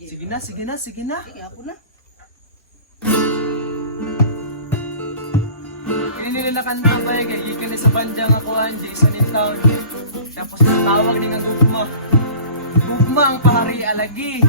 Sige na, sige na, sige na. Sige, ako na. Hindi nila kanta ba eh, kaya gikan sa bandyang ako ang Jason in town. Tapos tawag din ang gugma. Gugma ang pahari alagi.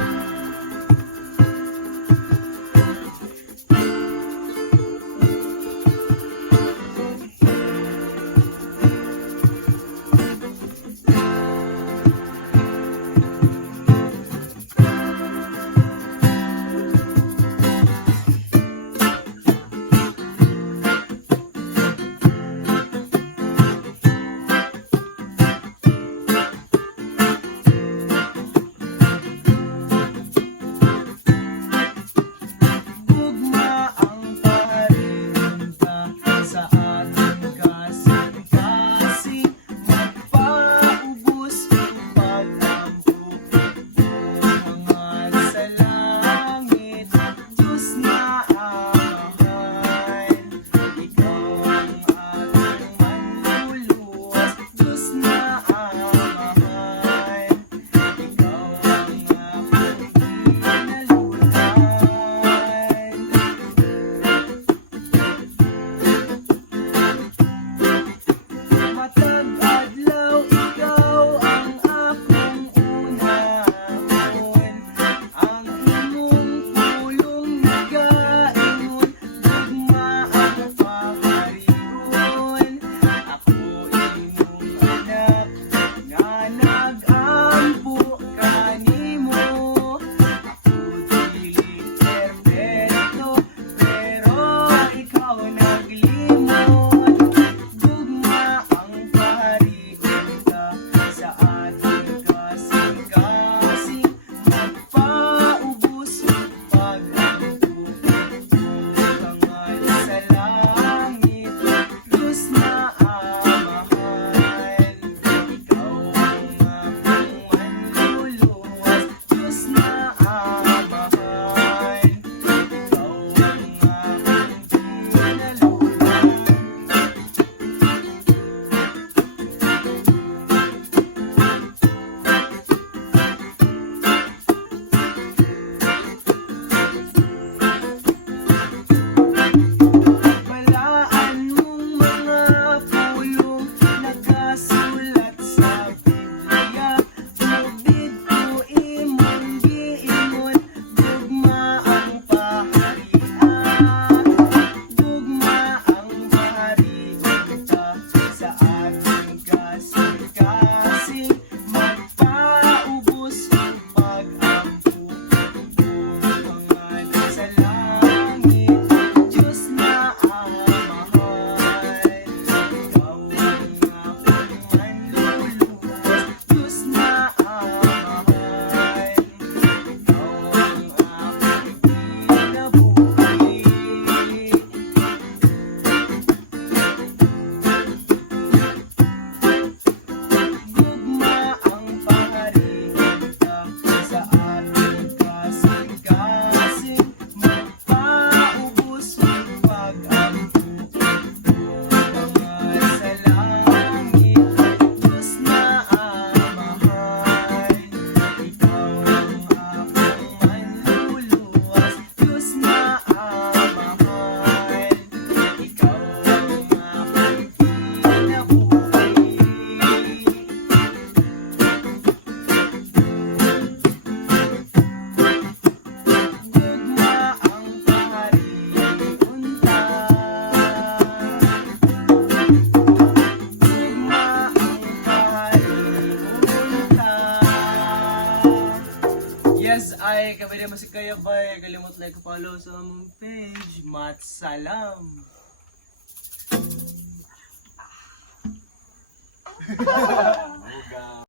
Yes, ay kabili mo si Kaya Bay. Kalimot like follow sa among page. Mat salam.